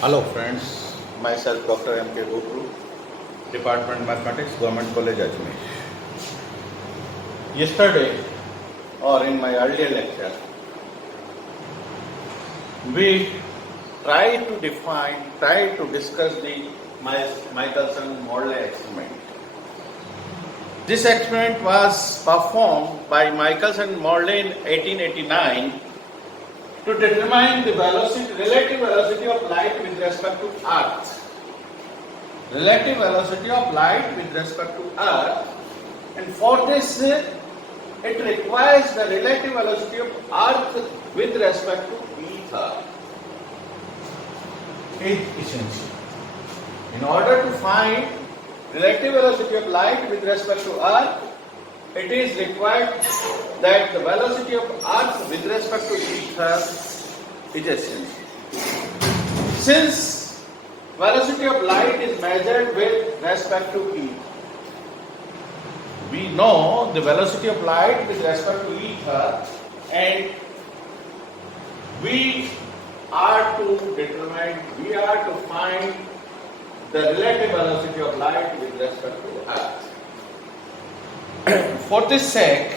Hello friends, myself Dr. M.K. Gopru, Department Mathematics, Government College Ajmer. Yesterday or in my earlier lecture, we tried to discuss the Michelson-Morley experiment. This experiment was performed by Michelson-Morley in 1889 to determine the relative velocity of light with respect to Earth. Relative velocity of light with respect to Earth, and for this it requires the relative velocity of Earth with respect to ether. Is essential. In order to find relative velocity of light with respect to Earth, it is required that the velocity of Earth with respect to ether is essential. Since velocity of light is measured with respect to ether, we know the velocity of light with respect to ether, and we are to find the relative velocity of light with respect to Earth. For this sake,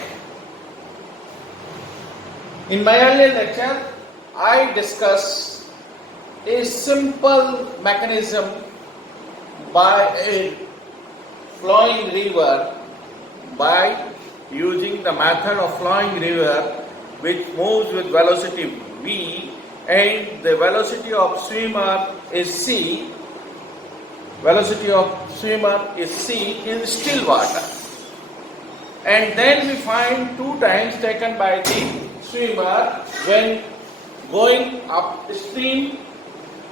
in my earlier lecture, I discussed a simple mechanism by a flowing river, by using the method of flowing river which moves with velocity v, and the velocity of swimmer is c. Velocity of swimmer is c in still water. And then we find 2 times taken by the swimmer when going upstream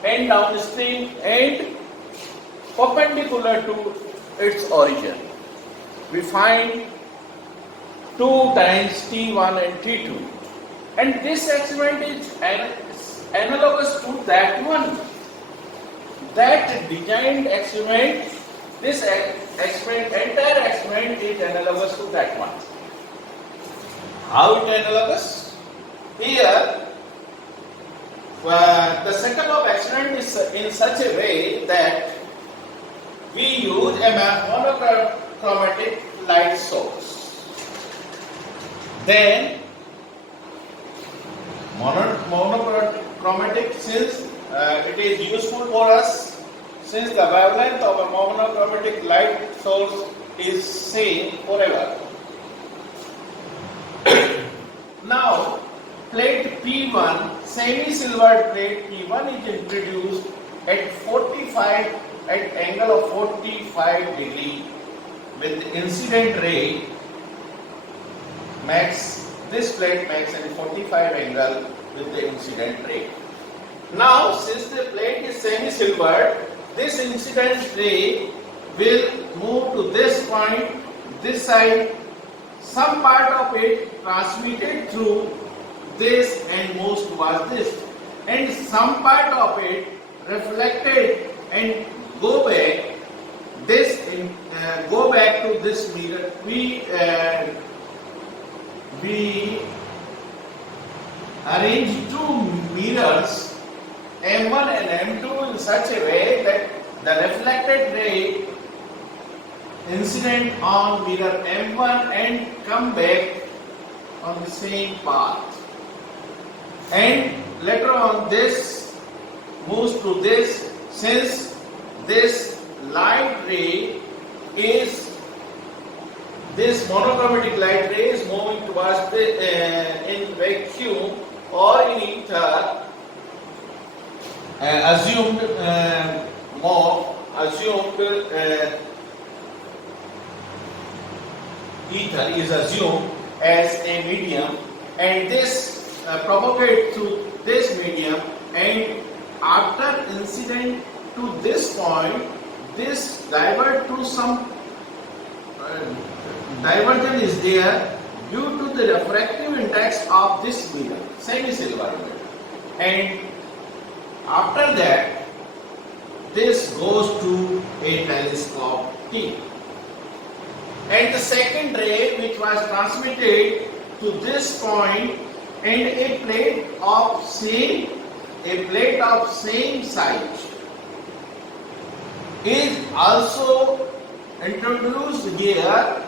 and downstream and perpendicular to its origin. We find 2 times T1 and T2. And this experiment is analogous to that one. That designed experiment, this entire experiment is analogous to that one. How it analogous? Here, the setup of experiment is in such a way that we use a monochromatic light source. Then, monochromatic, since it is useful for us, since the wavelength of a monochromatic light source is same forever. Now, plate P1, semi-silvered plate P1 is introduced at angle of 45 degree with the incident ray this plate makes a 45 angle with the incident ray. Now, since the plate is semi-silvered, this incident ray will move to this point, this side. Some part of it transmitted through this and moves towards this, and some part of it reflected and go back to this mirror. We arrange 2 mirrors, M1 and M2, in such a way that the reflected ray incident on mirror M1 and come back on the same path. And later on this moves to this, since this light ray is, this monochromatic light ray is moving towards the in vacuum or in ether, assumed ether is assumed as a medium, and this propagates through this medium, and after incident to this point, this divert to some diversion is there due to the refractive index of this mirror, semi-silver mirror, and after that this goes to a telescope T. And the second ray, which was transmitted to this point, and a plate of same a plate of same size is also introduced here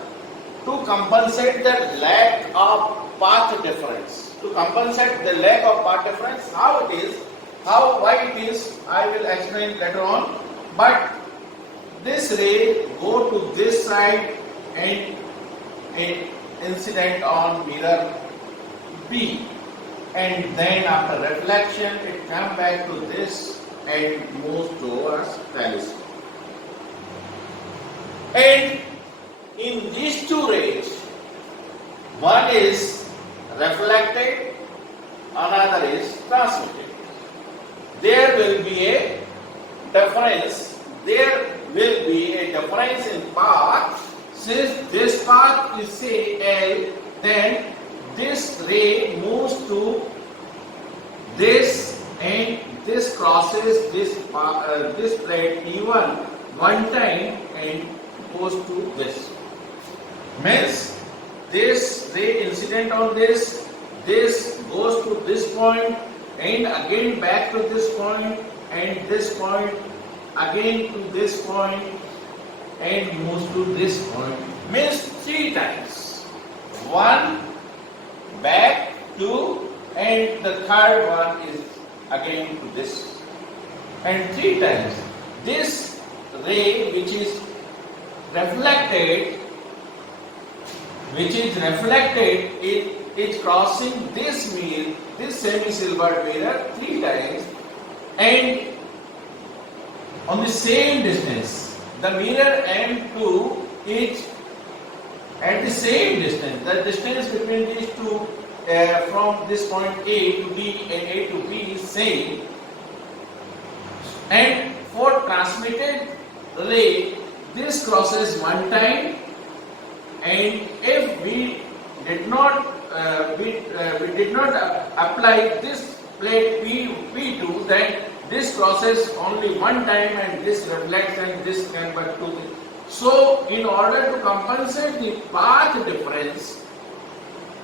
to compensate the lack of path difference. To compensate the lack of path difference, why it is, I will explain later on. But this ray go to this side and incident on mirror B, and then after reflection it come back to this and moves towards telescope. And in these two rays, one is reflected, another is transmitted. There will be a difference. There will be a difference in path. Since this path is say L, then this ray moves to this and this crosses this plate P1 one time and goes to this. Means this ray incident on this goes to this point and again back to this point and this point again to this point and moves to this point. Means 3 times. 1, back, 2, and the third one is again to this. And 3 times. This ray which is reflected is crossing this mirror, this semi-silvered mirror 3 times, and on the same distance. The mirror M2 is at the same distance. The distance between these two from this point A to B and A to B is same. And for transmitted ray, this crosses one time, and if we did not apply this plate P2, then this crosses only one time and this reflects and this can but to the. So in order to compensate the path difference,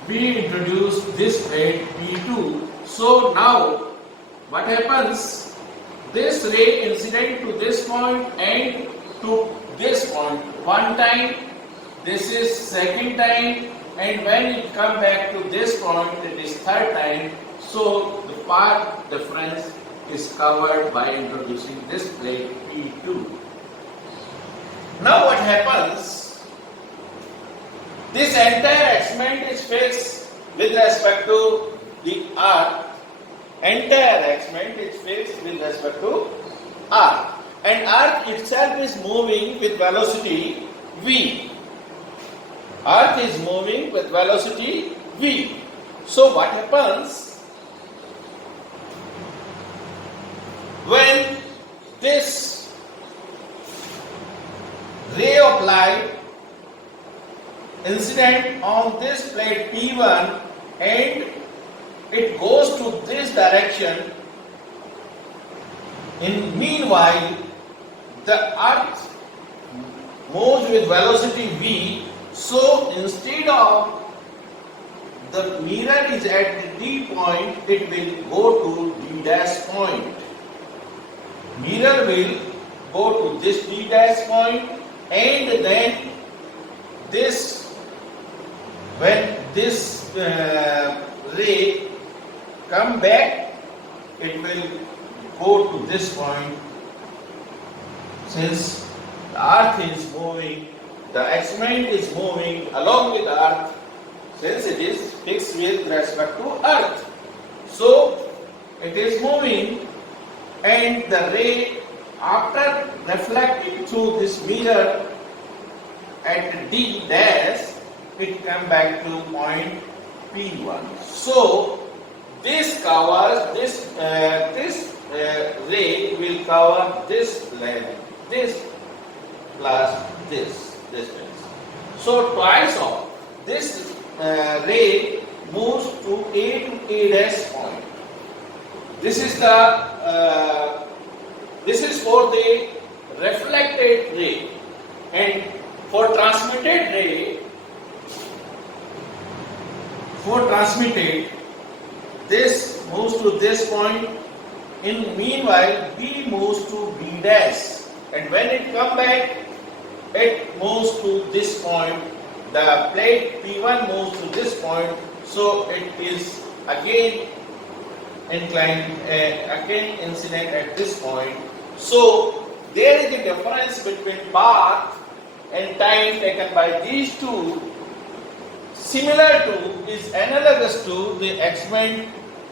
we introduce this plate P2. So now what happens? This ray incident to this point and to this point one time, this is second time, and when it come back to this point it is third time. So the path difference is covered by introducing this plate P2. Now what happens? This entire experiment is fixed with respect to the Earth. Entire experiment is fixed with respect to Earth. And Earth itself is moving with velocity v. Earth is moving with velocity v. So what happens? When this ray of light incident on this plate P1 and it goes to this direction, in meanwhile the Earth moves with velocity v. So instead of the mirror is at the D point, it will go to D dash point. Mirror will go to this D dash point, and then this, when this ray come back, it will go to this point. Since the Earth is moving, the experiment is moving along with the Earth, since it is fixed with respect to Earth. So it is moving, and the ray, after reflecting through this mirror at D dash, it come back to point P1. So this covers this ray will cover this length, this plus this distance. So twice of this ray moves to A to A dash point. This is for the reflected ray, and for transmitted ray, this moves to this point In meanwhile, B moves to B dash, and when it come back, it moves to this point. The plate P1 moves to this point, so it is again inclined, again incident at this point. So there is a difference between path and time taken by these two, similar to, is analogous to the experiment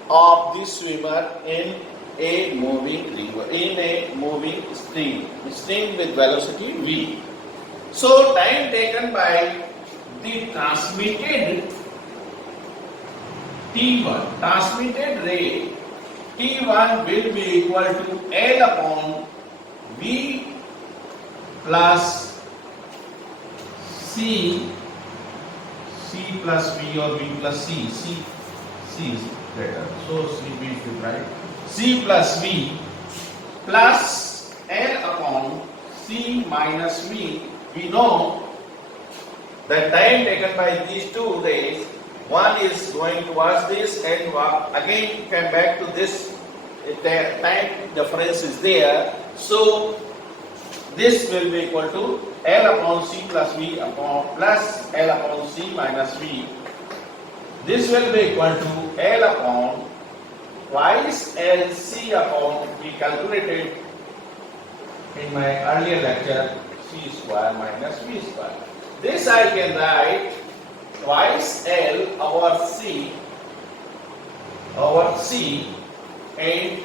of the swimmer in a moving river, in a moving stream with velocity v. So time taken by the transmitted T1, transmitted ray T1 will be equal to L upon V plus C plus V or V plus C is better. So V should write C plus V plus L upon C minus V. We know the time taken by these two rays, one is going towards this and again come back to this. The time difference is there. So this will be equal to L upon C plus V upon plus L upon C minus V. This will be equal to L upon twice L C upon, we calculated in my earlier lecture, C square minus V square. This I can write twice L over C and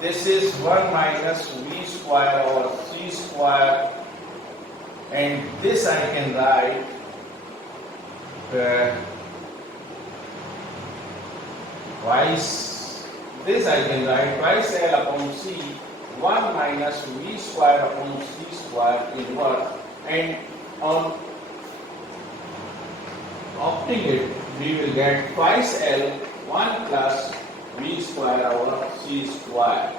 this is 1 minus V square over C square, and this I can write twice L upon C, 1 minus V square upon C square inverse, and on opting it we will get twice L 1 plus V square over C square,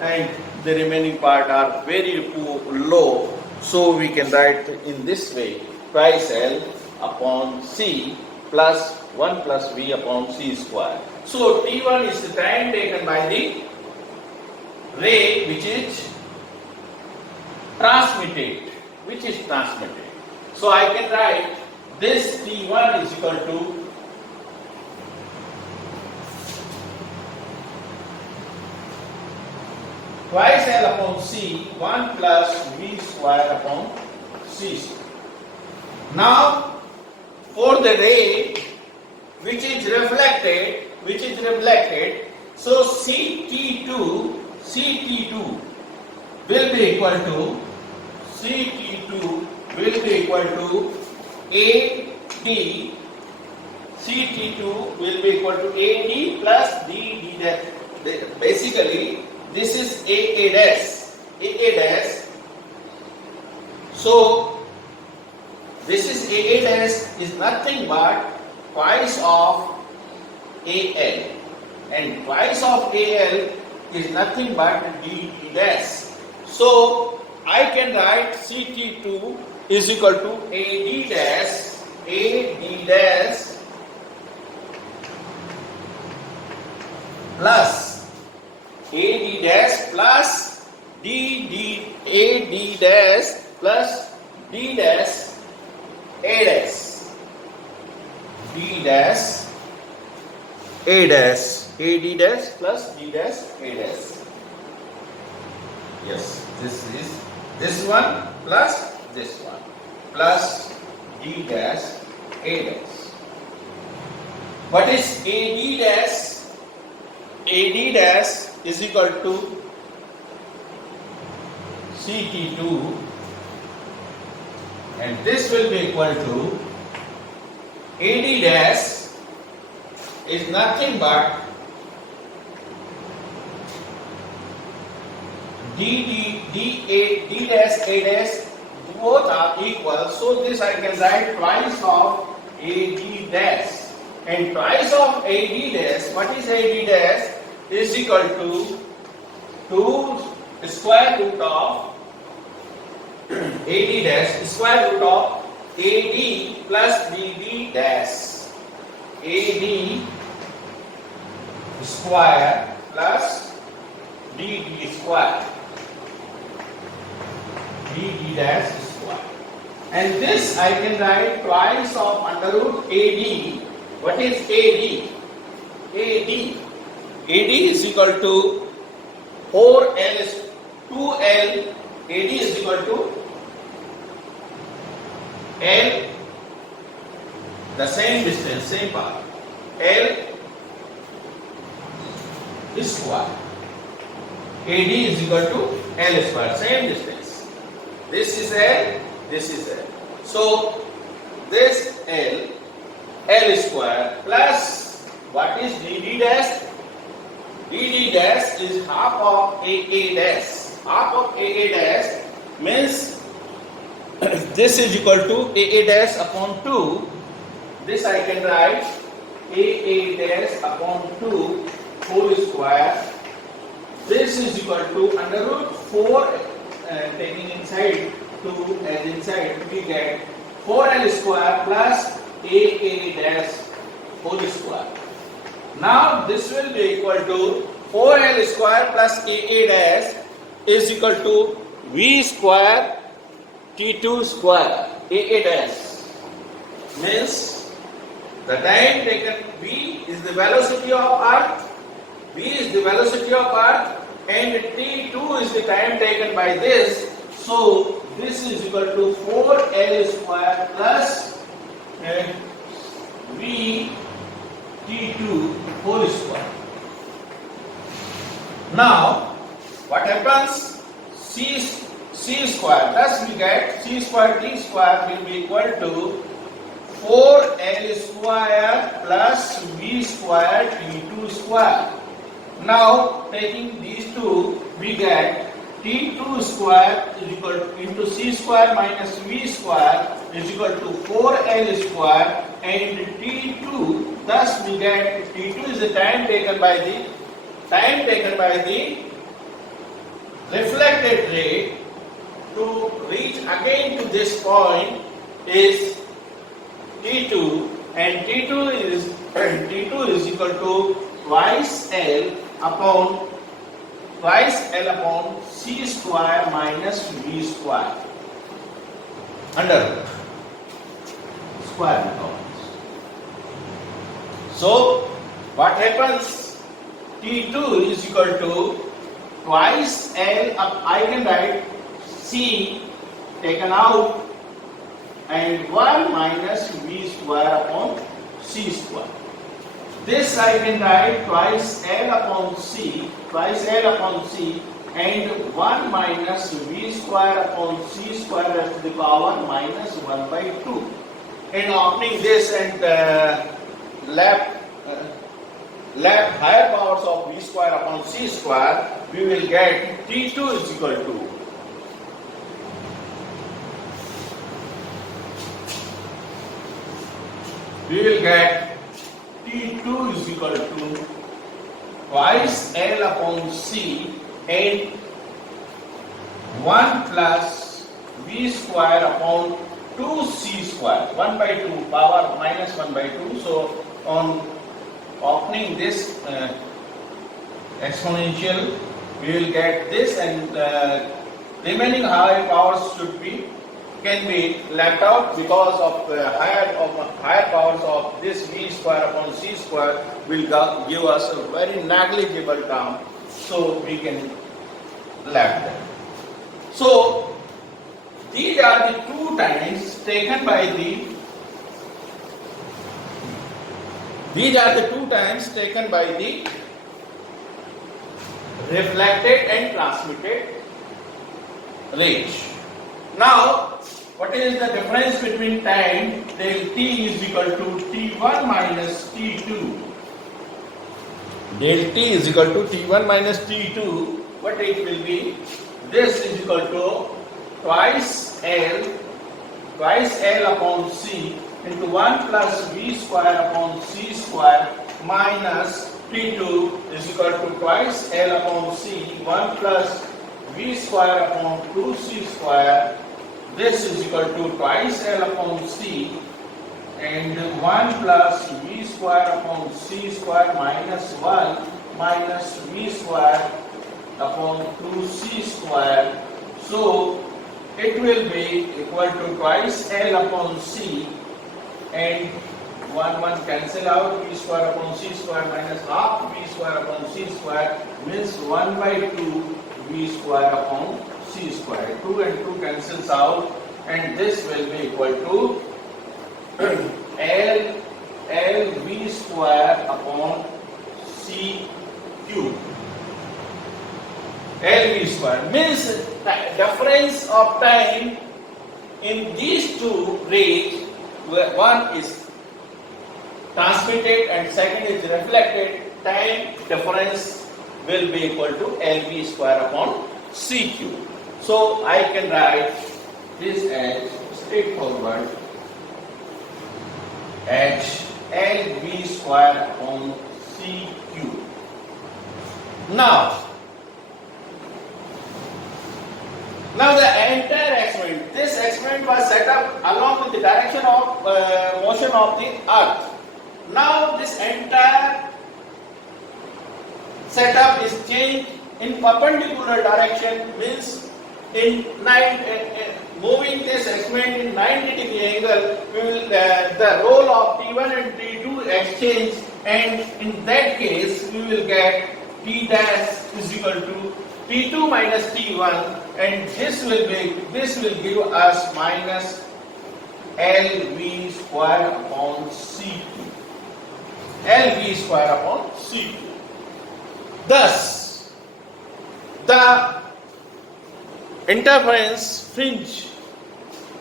and the remaining part are very low, so we can write in this way twice L upon C plus 1 plus V upon C square. So T1 is the time taken by the ray which is transmitted. So I can write this T1 is equal to twice L upon C, 1 plus V square upon C square. Now for the ray which is reflected, so CT2 will be equal to AD, CT2 will be equal to AD plus DD dash. Basically this is AA dash. So this is AA dash is nothing but twice of AL, and twice of AL is nothing but DD dash. So I can write CT2 is equal to AD dash plus AD dash plus AD dash plus D dash A dash AD dash plus D dash A dash. Yes, this is this one plus this one plus D dash A dash. What is AD dash? AD dash is equal to CT2, and this will be equal to AD dash is nothing but D dash A dash, both are equal, so this I can write twice of AD dash, and twice of AD dash, what is AD dash, is equal to 2 square root of AD dash square root of AD plus DD dash, AD square plus dd square, dd dash square. And this I can write twice of under root AD. What is AD? AD is equal to 4L is 2L. AD is equal to L, the same distance, same path, L square. AD is equal to L square, same distance. This is L, this is L. So this L square plus what is DD dash? DD dash is half of AA dash. Half of AA dash means this is equal to AA dash upon 2. This I can write AA dash upon 2 whole square. This is equal to under root 4 taking inside 2 as inside we get 4L square plus AA dash whole square. Now this will be equal to 4L square plus AA dash is equal to V square T2 square. AA dash means the time taken, V is the velocity of earth, V is the velocity of earth, and T2 is the time taken by this. So this is equal to 4L square plus V T2 whole square. Now what happens? C square, thus we get C square T square will be equal to 4L square plus V square T2 square. Now taking these two we get T2 square is equal to into C square minus V square is equal to 4L square and T2, thus we get T2 is the time taken by the reflected ray to reach again to this point is T2, and T2 is equal to twice L upon C square minus V square under root square root. So what happens? T2 is equal to twice L up, I can write C taken out and 1 minus V square upon C square. This I can write twice L upon C and 1 minus V square upon C square raised to the power minus 1 by 2. And opening this and left higher powers of V square upon C square, we will get T2 is equal to T2 is equal to twice L upon C and 1 plus V square upon 2C square, 1 by 2 power minus 1 by 2. So on opening this exponential, we will get this, and remaining higher powers can be left out because of higher powers of this V square upon C square will give us a very negligible term, so we can left them. So these are the two times taken by the reflected and transmitted rays. Now, what is the difference between time del t is equal to t1 minus t2? Del t is equal to t1 minus t2. What it will be? This is equal to twice L upon C into 1 plus V square upon C square minus T2 is equal to twice L upon C, 1 plus V square upon 2C square. This is equal to twice L upon C and 1 plus V square upon C square minus 1 minus V square upon 2c square. So it will be equal to twice L upon C, and 1 cancel out, v square upon c square minus half v square upon c square means 1 by 2 v square upon c square. 2 and 2 cancels out, and this will be equal to L v square upon c cube. L v square means difference of time in these two rays, where one is transmitted and second is reflected, time difference will be equal to LV square upon C cube. So I can write this as straightforward as LV square upon C cube. Now the entire experiment, this experiment was set up along with the direction of motion of the earth. Now this entire setup is changed in perpendicular direction, means in moving this experiment in 90-degree angle, we will the role of T1 and T2 exchange, and in that case we will get T dash is equal to T2 minus T1, and this will give us minus LV square upon C2. LV square upon C2. Thus, the interference fringe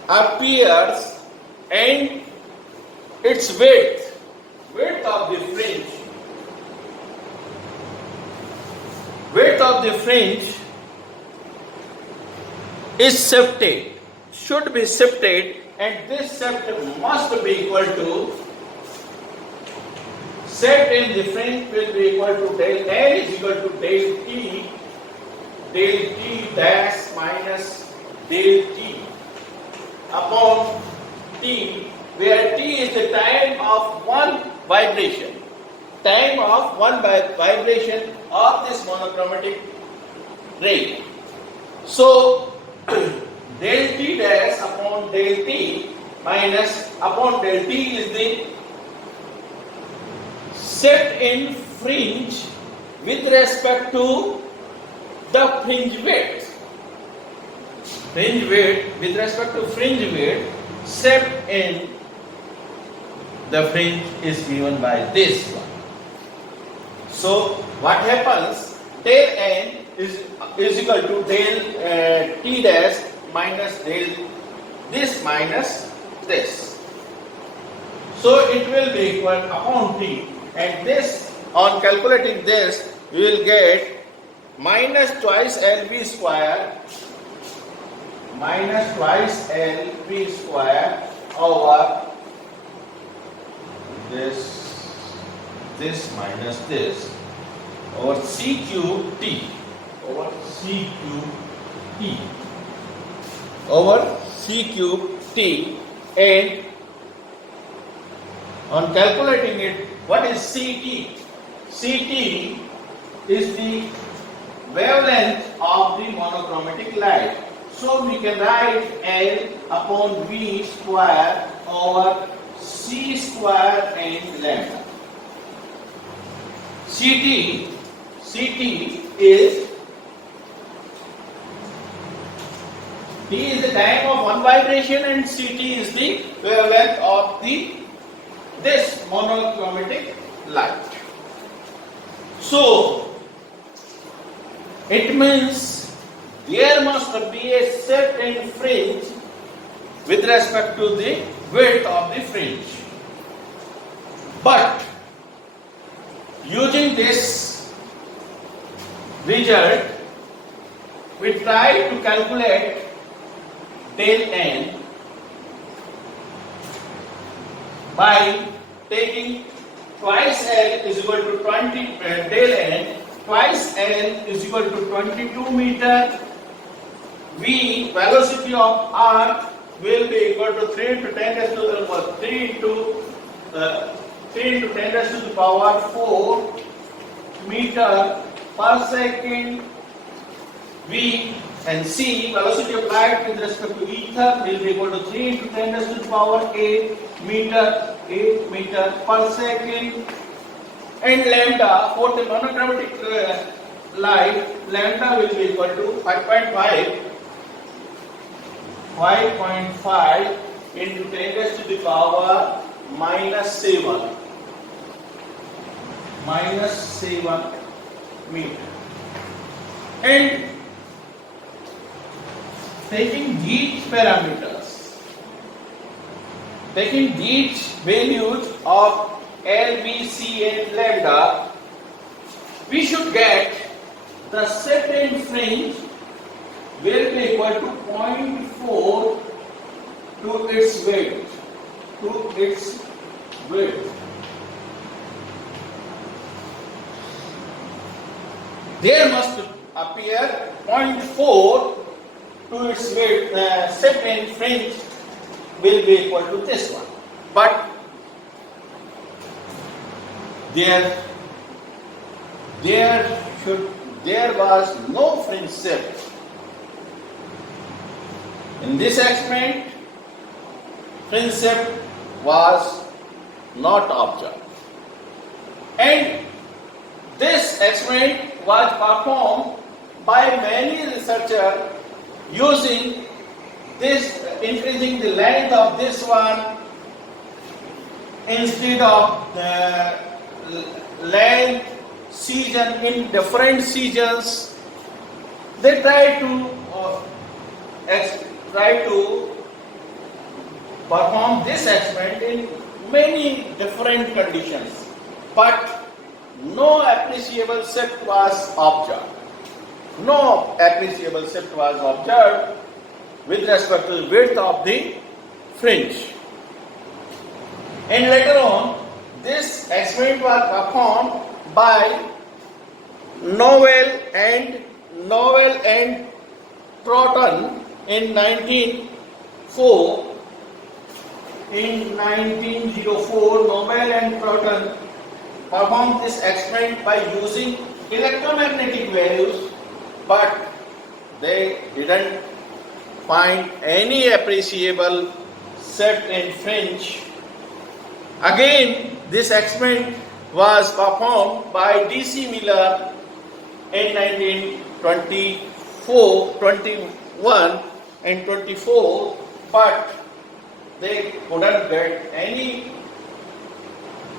appears and its width of the fringe is shifted, should be shifted, and this shift must be equal to, shift in the fringe will be equal to del L is equal to del T dash minus del T upon T, where T is the time of one vibration. Time of one vibration of this monochromatic ray. So del T dash upon del T minus upon del T is the shift in fringe with respect to the fringe width. With respect to fringe width, shift in the fringe is given by this one. So what happens? Del N is equal to del T dash minus del this minus this. So it will be equal upon T, and this, on calculating this, we will get minus twice LV square over this minus this over C cube T over C cube T, and on calculating it, what is CT? CT is the wavelength of the monochromatic light. So we can write L upon V square over C square and lambda. CT is T is the time of one vibration, and CT is the wavelength of this monochromatic light. So it means there must be a shift in fringe with respect to the width of the fringe. But using this result, we try to calculate del N by taking twice L is equal to 20 del N twice L is equal to 22 meter. V, velocity of arc, will be equal to 3 into 10 raised to the power 3 into 10 raised to the power 4 meter per second V and C, velocity of light with respect to ether will be equal to 3 into 10 raised to the power 8 meter per second. And lambda for the monochromatic light, lambda will be equal to 5.5 into 10 raised to the power -7 meter. And taking these parameters, taking these values of L, B, C and lambda, we should get the set and fringe will be equal to 0.4 to its width. There must appear 0.4 to its width, set and fringe will be equal to this one. But there was no fringe shift. In this experiment, fringe shift was not observed. And this experiment was performed by many researchers using this, increasing the length of this one instead of the length season in different seasons. They try to perform this experiment in many different conditions, but no appreciable shift was observed. No appreciable shift was observed with respect to the width of the fringe. And later on, this experiment was performed by Novell and Troughton in 1904. In 1904, Novell and Troughton performed this experiment by using electromagnetic values, but they didn't find any appreciable shift in fringe. Again, this experiment was performed by D.C. Miller in 1924, 21 and 24, but they couldn't get any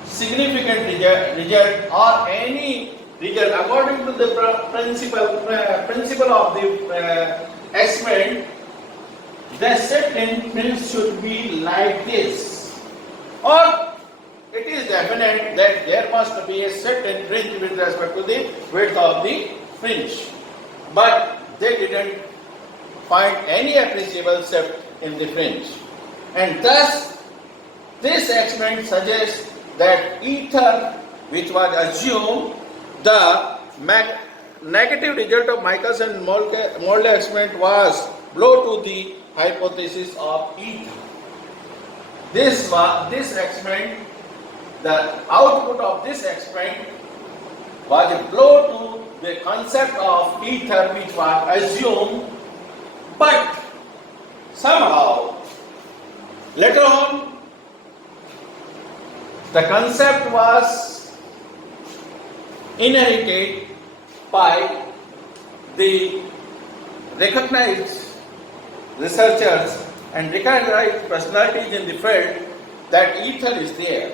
significant result or any result according to the principle of the experiment. The shift in fringe should be like this, or it is definite that there must be a shift in fringe with respect to the width of the fringe, but they didn't find any appreciable shift in the fringe. And thus, this experiment suggests that ether, which was assumed, the negative result of Michelson Morley experiment was blow to the hypothesis of ether. This experiment, the output of this experiment was a blow to the concept of ether, which was assumed, but somehow later on the concept was inherited by the recognized researchers and recognized personalities in the field that ether is there.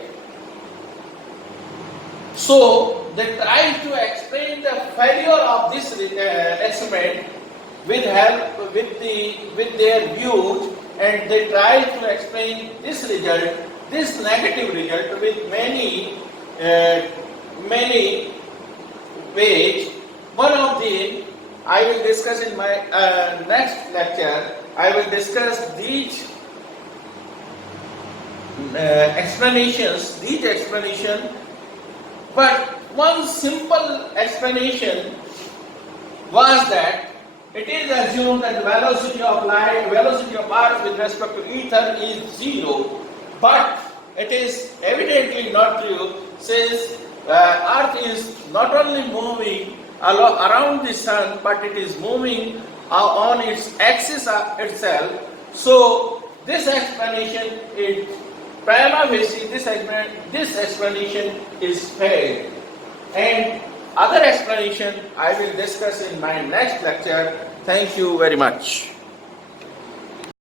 So they tried to explain the failure of this experiment with their views, and they tried to explain this result, this negative result, with many ways. One of them I will discuss in my next lecture. I will discuss these explanations. But one simple explanation was that it is assumed that the velocity of light, velocity of earth with respect to ether is 0, but it is evidently not true, since earth is not only moving around the sun, but it is moving on its axis itself. So this explanation is prima facie. This explanation is failed, and other explanation I will discuss in my next lecture. Thank you very much.